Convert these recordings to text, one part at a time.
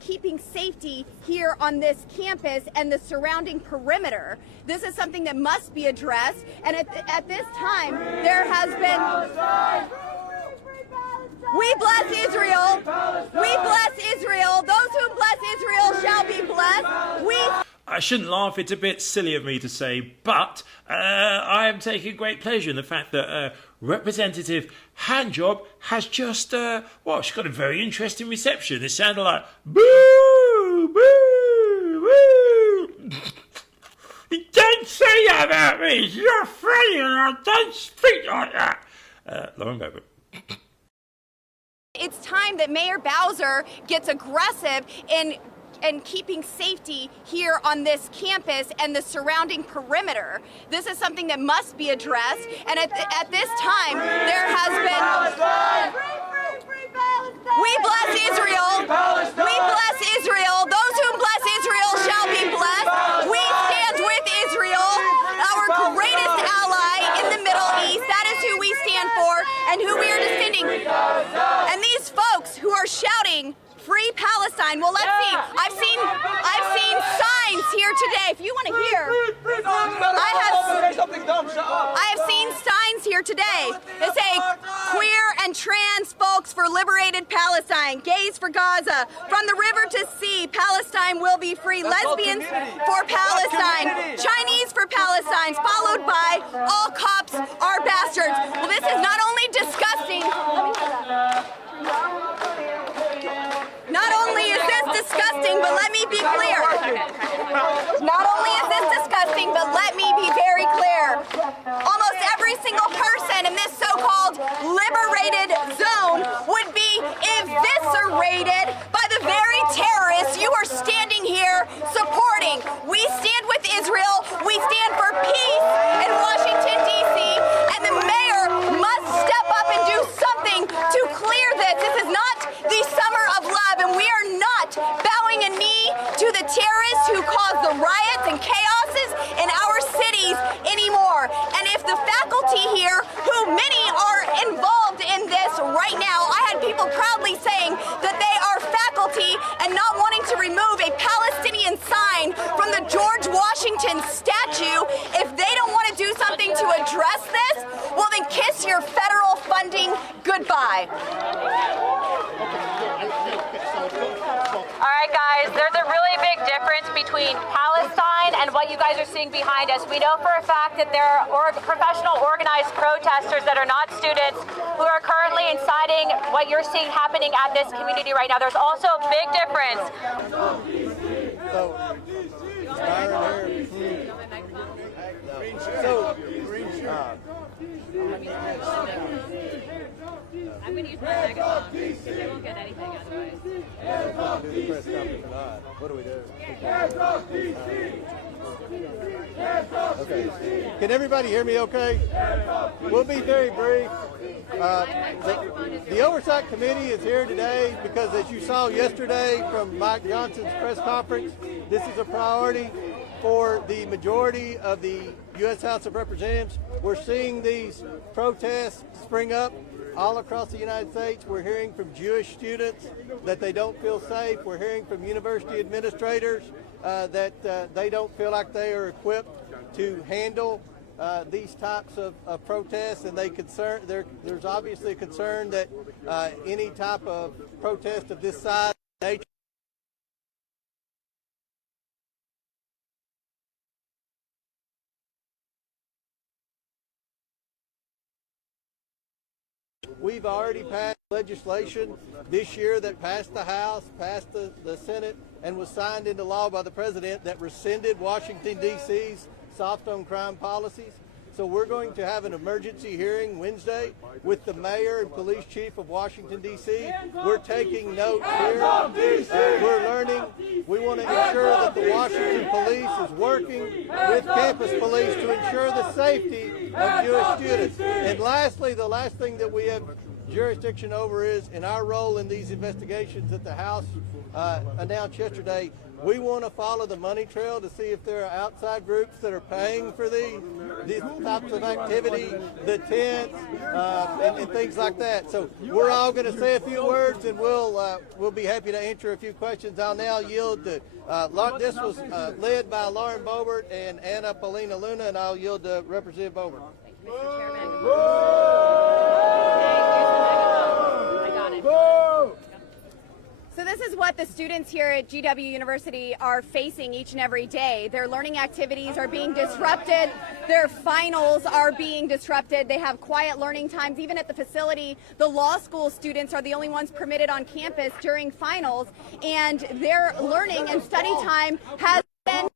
keeping safety here on this campus and the surrounding perimeter. This is something that must be addressed, and at this time there has been... We bless Israel. We bless Israel. Those who bless Israel shall be blessed. I shouldn't laugh, it's a bit silly of me to say, but I am taking great pleasure in the fact that Representative Handjob has just, well, she's got a very interesting reception. It sounded like, boo, boo, boo. You don't say that about me. You're afraid and I don't speak like that. Lauren Boebert. It's time that Mayor Bowser gets aggressive in keeping safety here on this campus and the surrounding perimeter. This is something that must be addressed, and at this time there has been... We bless Israel. We bless Israel. Those who bless Israel shall be blessed. We stand with Israel, our greatest ally in the Middle East. That is who we stand for and who we are defending. And these folks who are shouting, "Free Palestine." Well, let's see. I've seen signs here today. If you want to hear, I have seen signs here today that say queer and trans folks for liberated Palestine, gays for Gaza, from the river to sea, Palestine will be free, lesbians for Palestine, Chinese for Palestine, followed by all cops are bastards. Well, this is not only disgusting. Not only is this disgusting, but let me be clear. Not only is this disgusting, but let me be very clear. Almost every single person in this so-called liberated zone would be eviscerated by the very terrorists you are standing here supporting. We stand with Israel. We stand for peace in Washington, D.C., and the mayor must step up and do something to clear this. This is not the summer of love, and we are not bowing a knee to the terrorists who cause the riots and chaoses in our cities anymore. And if the faculty here, who many are involved in this right now, I had people proudly saying that they are faculty and not wanting to remove a Palestinian sign from the George Washington statue. If they don't want to do something to address this, well then kiss your federal funding goodbye. All right, guys, there's a really big difference between Palestine and what you guys are seeing behind us. We know for a fact that there are professional organized protesters that are not students who are currently inciting what you're seeing happening at this community right now. There's also a big difference. I'm going to use my megaphone because they won't get anything otherwise. What do we do? Okay. Can everybody hear me okay? We'll be very brief. The Oversight Committee is here today because, as you saw yesterday from Mike Johnson's press conference, this is a priority for the majority of the U.S. House of Representatives. We're seeing these protests spring up all across the United States. We're hearing from Jewish students that they don't feel safe. We're hearing from university administrators that they don't feel like they are equipped to handle these types of protests, and there's obviously a concern that any type of protest of this size nature We've already passed legislation this year that passed the House, passed the Senate, and was signed into law by the President that rescinded Washington, D.C.'s soft on crime policies. So we're going to have an emergency hearing Wednesday with the mayor and police chief of Washington, D.C. We're taking notes here. We're learning We want to ensure that the Washington police is working with campus police to ensure the safety of Jewish students. And lastly, the last thing that we have jurisdiction over is, in our role in these investigations that the House announced yesterday, we want to follow the money trail to see if there are outside groups that are paying for these types of activity, the tents, and things like that. So we're all going to say a few words, and we'll be happy to answer a few questions. I'll now yield to this was led by Lauren Boebert and Anna Paulina Luna, and I'll yield to Representative Boebert. Mr. Chairman. I got it. So this is what the students here at GW University are facing each and every day. Their learning activities are being disrupted. Their finals are being disrupted. They have quiet learning times. Even at the facility, the law school students are the only ones permitted on campus during finals, and their learning and study time has been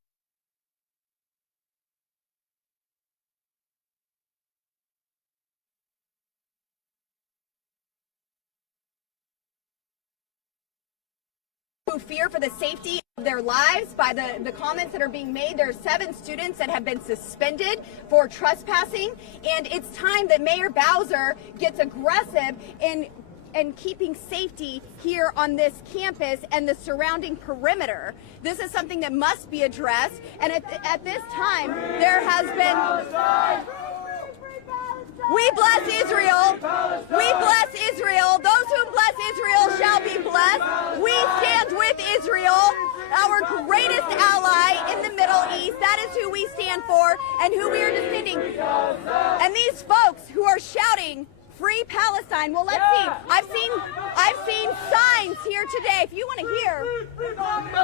who fear for the safety of their lives by the comments that are being made. There are 7 students that have been suspended for trespassing, and it's time that Mayor Bowser gets aggressive in keeping safety here on this campus and the surrounding perimeter. This is something that must be addressed, and at this time there has been... We bless Israel. We bless Israel. Those who bless Israel shall be blessed. We stand with Israel, our greatest ally in the Middle East. That is who we stand for and who we are defending. And these folks who are shouting, "Free Palestine." Well, let's see. I've seen signs here today. If you want to hear,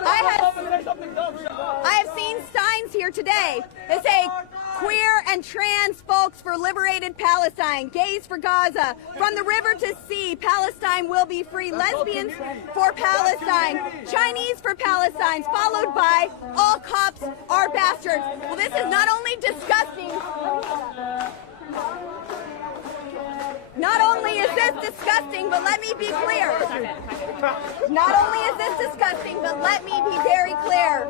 I have seen signs here today that say, "Queer and trans folks for liberated Palestine, gays for Gaza, from the river to sea, Palestine will be free, lesbians for Palestine, Chinese for Palestine," followed by "all cops are bastards." Well, this is not only disgusting. Not only is this disgusting, but let me be clear. Not only is this disgusting, but let me be very clear.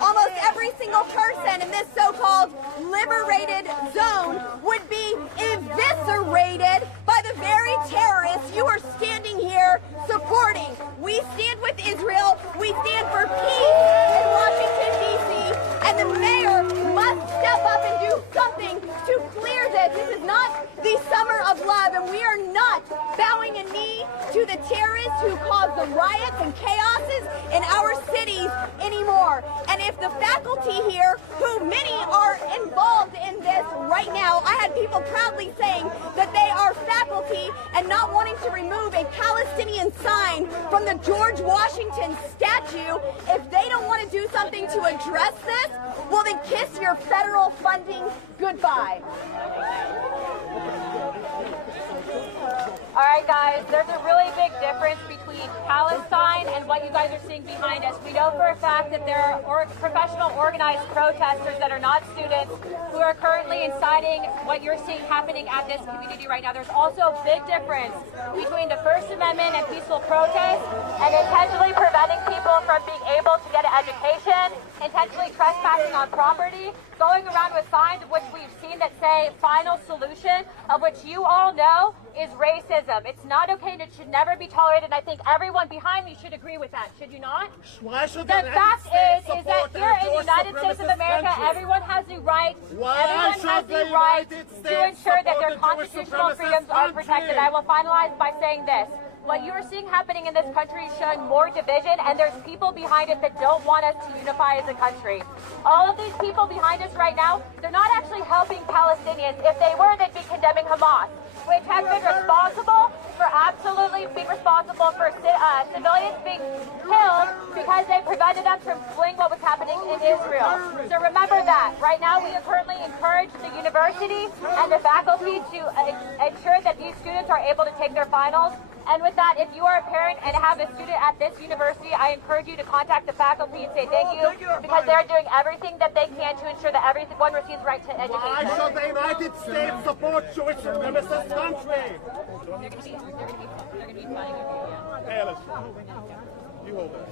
Almost every single person in this so-called liberated zone would be eviscerated by the very terrorists you are standing here supporting. We stand with Israel. We stand for peace in Washington, D.C., and the mayor must step up and do something to clear this. This is not the summer of love, and we are not bowing a knee to the terrorists who cause the riots and chaoses in our cities anymore. And if the faculty here, who many are involved in this right now, I had people proudly saying that they are faculty and not wanting to remove a Palestinian sign from the George Washington statue. If they don't want to do something to address this, well then kiss your federal funding goodbye. All right, guys, there's a really big difference between Palestine and what you guys are seeing behind us. We know for a fact that there are professional organized protesters that are not students who are currently inciting what you're seeing happening at this community right now. There's also a big difference between the First Amendment and peaceful protest and intentionally preventing people from being able to get an education, intentionally trespassing on property, going around with signs of which we've seen that say final solution, of which you all know is racism. It's not okay and it should never be tolerated, and I think everyone behind me should agree with that, should you not? Why should the fact is that here in the United States of America, everyone has the right, to ensure that their constitutional freedoms are protected. I will finalize by saying this. What you are seeing happening in this country is showing more division, and there's people behind it that don't want us to unify as a country. All of these people behind us right now, they're not actually helping Palestinians. If they were, they'd be condemning Hamas, which has been responsible for civilians being killed because they prevented us from fleeing what was happening in Israel. So remember that. Right now, we currently encourage the university and the faculty to ensure that these students are able to take their finals. And with that, if you are a parent and have a student at this university, I encourage you to contact the faculty and say thank you, because they're doing everything that they can to ensure that everyone receives right to education. Why should the United States support Jewish supremacist country? They're going to be fighting over you. Hey, listen. You hold that.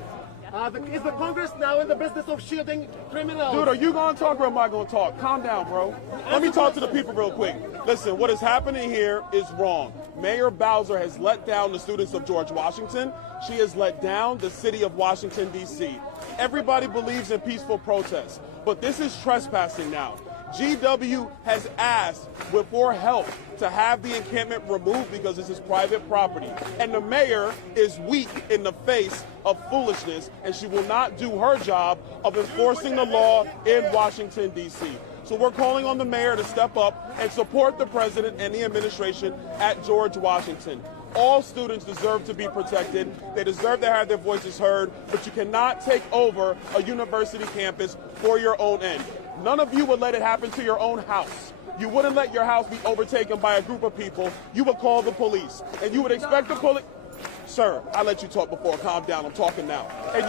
Is the Congress now in the business of shielding criminals? Dude, are you going to talk or am I going to talk? Calm down, bro. Let me talk to the people real quick. Listen, what is happening here is wrong. Mayor Bowser has let down the students of George Washington. She has let down the city of Washington, D.C. Everybody believes in peaceful protests, but this is trespassing now. GW has asked for help to have the encampment removed because this is private property. And the mayor is weak in the face of foolishness, and she will not do her job of enforcing the law in Washington, D.C. So we're calling on the mayor to step up and support the president and the administration at George Washington. All students deserve to be protected. They deserve to have their voices heard, but you cannot take over a university campus for your own end. None of you would let it happen to your own house. You wouldn't let your house be overtaken by a group of people. You would call the police, and you would expect the police. Sir, I let you talk before. Calm down. I'm talking now. And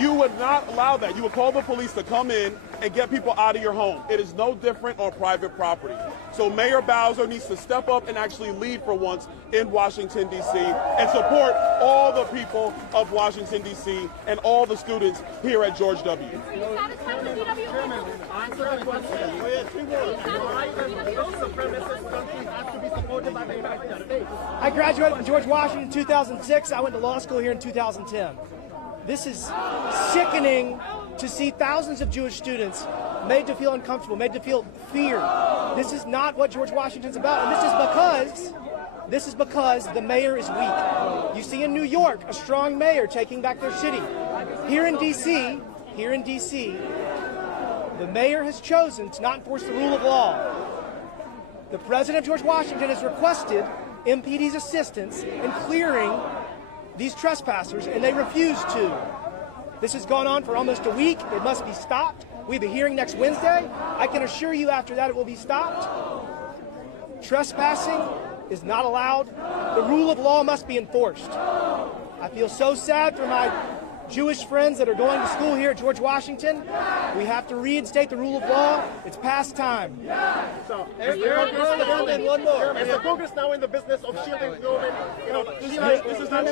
you would not allow that. You would call the police to come in and get people out of your home. It is no different on private property. So Mayor Bowser needs to step up and actually lead for once in Washington, D.C. and support all the people of Washington, D.C. and all the students here at George W. Are you satisfied with the DW? Answer the question. Why does those supremacist countries have to be supported by the United States? I graduated from George Washington in 2006. I went to law school here in 2010. This is sickening to see thousands of Jewish students made to feel uncomfortable, made to feel fear. This is not what George Washington's about, and this is because the mayor is weak. You see in New York a strong mayor taking back their city. Here in D.C., the mayor has chosen to not enforce the rule of law. The president of George Washington has requested MPD's assistance in clearing these trespassers, and they refuse to. This has gone on for almost a week. It must be stopped. We have a hearing next Wednesday. I can assure you after that it will be stopped. Trespassing is not allowed. The rule of law must be enforced. I feel so sad for my Jewish friends that are going to school here at George Washington. We have to reinstate the rule of law. It's past time. So, is the Congress now in the business of shielding women? This is not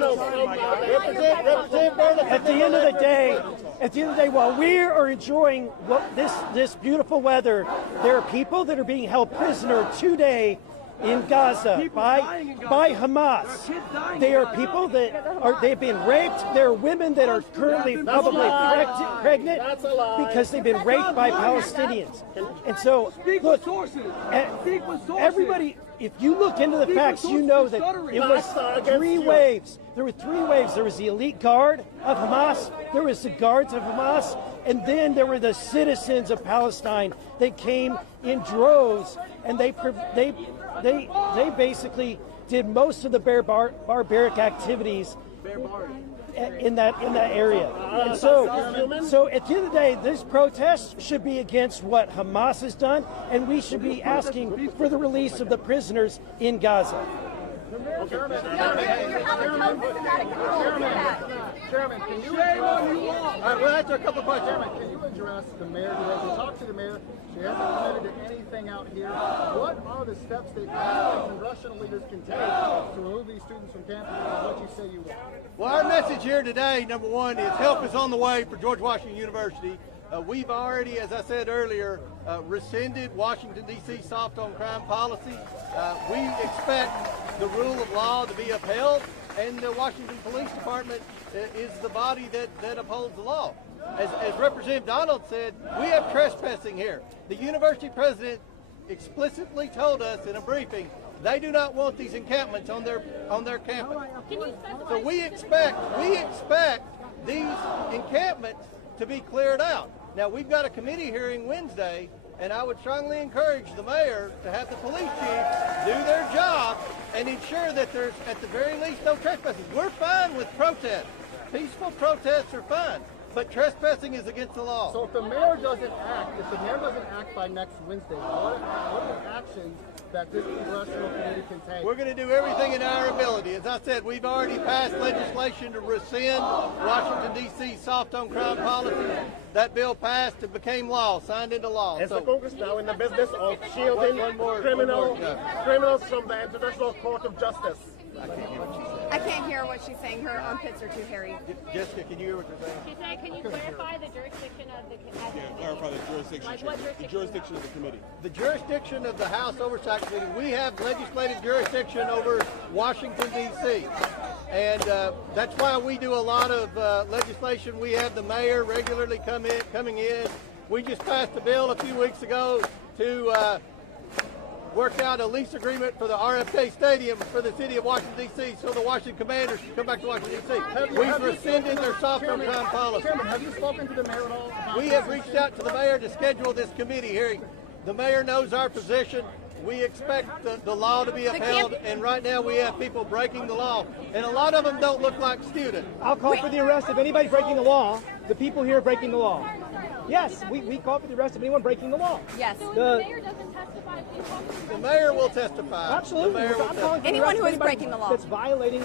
At the end of the day, while we are enjoying this beautiful weather, there are people that are being held prisoner today in Gaza by Hamas. They are people they've been raped. There are women that are currently probably pregnant because they've been raped by Palestinians. And so, look, everybody, if you look into the facts, you know that it was 3 waves. There were 3 waves. There was the elite guard of Hamas, there was the guards of Hamas, and then there were the citizens of Palestine that came in droves, and they basically did most of the barbaric activities in that area. And so at the end of the day, this protest should be against what Hamas has done, and we should be asking for the release of the prisoners in Gaza. Chairman, can you we'll answer a couple of questions. Chairman, can you address the mayor? As we talk to the mayor, she hasn't committed to anything out here. What are the steps that congressional leaders can take to remove these students from campus? What you say you want? Well, our message here today, number one, is help is on the way for George Washington University. We've already, as I said earlier, rescinded Washington, D.C. soft on crime policy. We expect the rule of law to be upheld, and the Washington Police Department is the body that upholds the law. As Representative Donald said, we have trespassing here. The university president explicitly told us in a briefing they do not want these encampments on their campus. So we expect these encampments to be cleared out. Now, we've got a committee hearing Wednesday, and I would strongly encourage the mayor to have the police chief do their job and ensure that there's, at the very least, no trespassing. We're fine with protests. Peaceful protests are fine, but trespassing is against the law. So if the mayor doesn't act by next Wednesday, what are the actions that this congressional committee can take? We're going to do everything in our ability. As I said, we've already passed legislation to rescind Washington, D.C. soft on crime policy. That bill passed and became law, signed into law. Is the Congress now in the business of shielding criminals from the International Court of Justice? I can't hear what she said. I can't hear what she's saying. Her armpits are too hairy. Jessica, can you hear what you're saying? She said, can you clarify the jurisdiction of the committee? Yeah, clarify the jurisdiction. Like what The jurisdiction of the committee. The jurisdiction of the House Oversight Committee, we have legislative jurisdiction over Washington, D.C. And that's why we do a lot of legislation. We have the mayor regularly coming in. We just passed a bill a few weeks ago to work out a lease agreement for the RFK Stadium for the city of Washington, D.C., so the Washington Commanders can come back to Washington, D.C. We've rescinded their software time policy. Chairman, have you spoken to the mayor at all? We have reached out to the mayor to schedule this committee hearing. The mayor knows our position. We expect the law to be upheld, and right now we have people breaking the law, and a lot of them don't look like students. I'll call for the arrest of anybody breaking the law. The people here breaking the law. Yes, we call for the arrest of anyone breaking the law. Yes. So the mayor doesn't testify. The mayor will testify. Absolutely. The mayor will I'm calling for the Anyone arrest who of is anybody breaking the law. That's violating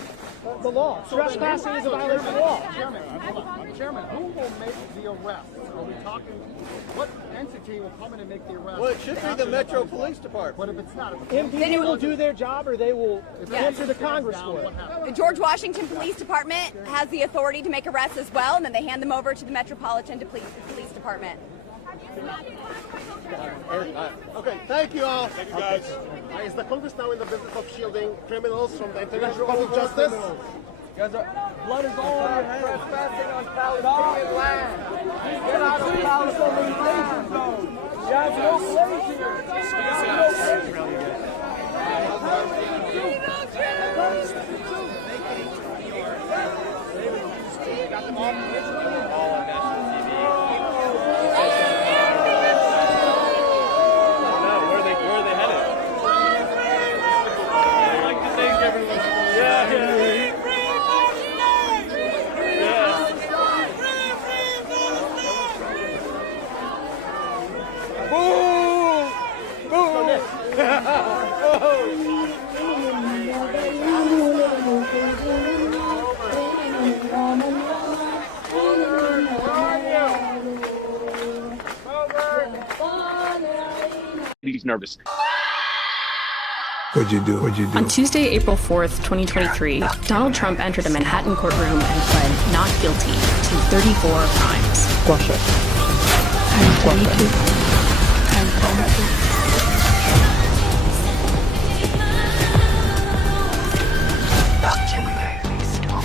the law. Trespassing is a violation of the law. Chairman, who will make the arrest? Are we talking, what entity will come in and make the arrest? Well, it should be the Metro Police Department. But if it's not, MPD will do their job, or they will answer the Congress for it. The George Washington Police Department has the authority to make arrests as well, and then they hand them over to the Metropolitan Police Department. Okay, thank you all. Thank you, guys. Is the Congress now in the business of shielding criminals from the international court of justice? Blood is all over your head. Trespassing on Palestinian land. Get out of Palestinian land. You have no place here. Got them all on national TV. Where are they headed? I'd like to thank everyone. He's nervous. What'd you do? On Tuesday, April 4th, 2023, Donald Trump entered a Manhattan courtroom and pled not guilty to 34 crimes. Squash it. Fucking movie star.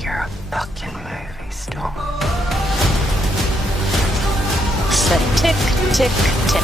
You're a fucking movie star. Said tick, tick, tick.